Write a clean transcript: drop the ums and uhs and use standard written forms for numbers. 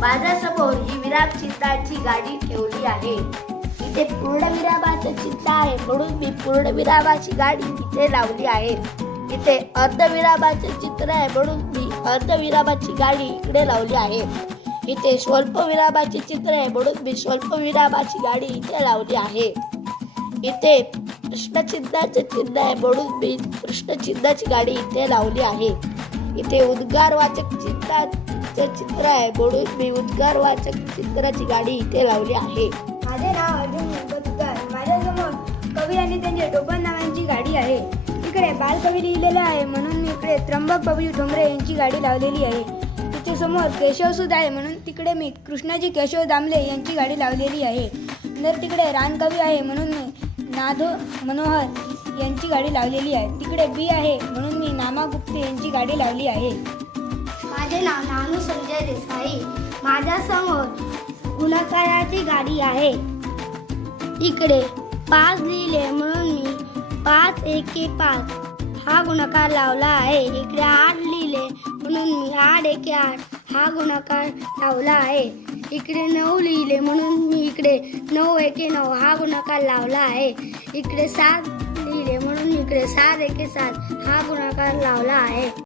माझ्यासमोर ही विराम चिन्हाची गाडी ठेवली आहे. इथे पूर्णविरामाचं चिन्ह आहे म्हणून मी पूर्णविरामाची गाडी इथे लावली आहे. इथे अर्धविरामाचे चित्र आहे म्हणून मी अर्धविरामाची गाडी इकडे लावली आहे. इथे स्वल्पविरामाचे चित्र आहे म्हणून मी स्वल्पविरामाची गाडी इथे लावली आहे. इथे प्रश्नचिन्हाचे चिन्ह आहे म्हणून मी प्रश्नचिन्हाची गाडी इथे लावली आहे. इथे उद्गारवाचक चिन्हाचे चित्र आहे म्हणून मी उद्गारवाचक चिन्हाची गाडी इथे लावली आहे. माझे नाव अर्जुन गणपतकर. माझ्यासमोर कवी आणि त्यांचे टोपण नावांची गाडी आहे. इकडे बालकवी लिहिलेलं आहे म्हणून मी इकडे त्र्यंबक बाबूजी ठोंबरे यांची गाडी लावलेली आहे. तिथे समोर केशवसूत आहे म्हणून तिकडे मी कृष्णाजी केशव दामले यांची गाडी लावलेली आहे. नंतर तिकडे रानकवी आहे म्हणून मी नाधो मनोहर यांची गाडी लावलेली आहे. तिकडे बी आहे म्हणून मी नामा गुप्ते यांची गाडी लावली आहे. माझे नाव नानू संजय देसाई. माझ्यासमोर गुणाकाराची गाडी आहे. इकडे 5 लिहिले म्हणून मी 5 एके 5 हा गुणाकार लावला आहे. इकडे 8 लिहिले म्हणून मी 8 एके 8 हा गुणाकार लावला आहे. इकडे 9 लिहिले म्हणून मी इकडे 9 एके 9 हा गुणाकार लावला आहे. इकडे 7 लिहिले म्हणून इकडे 7 एके 7 हा गुणाकार लावला आहे.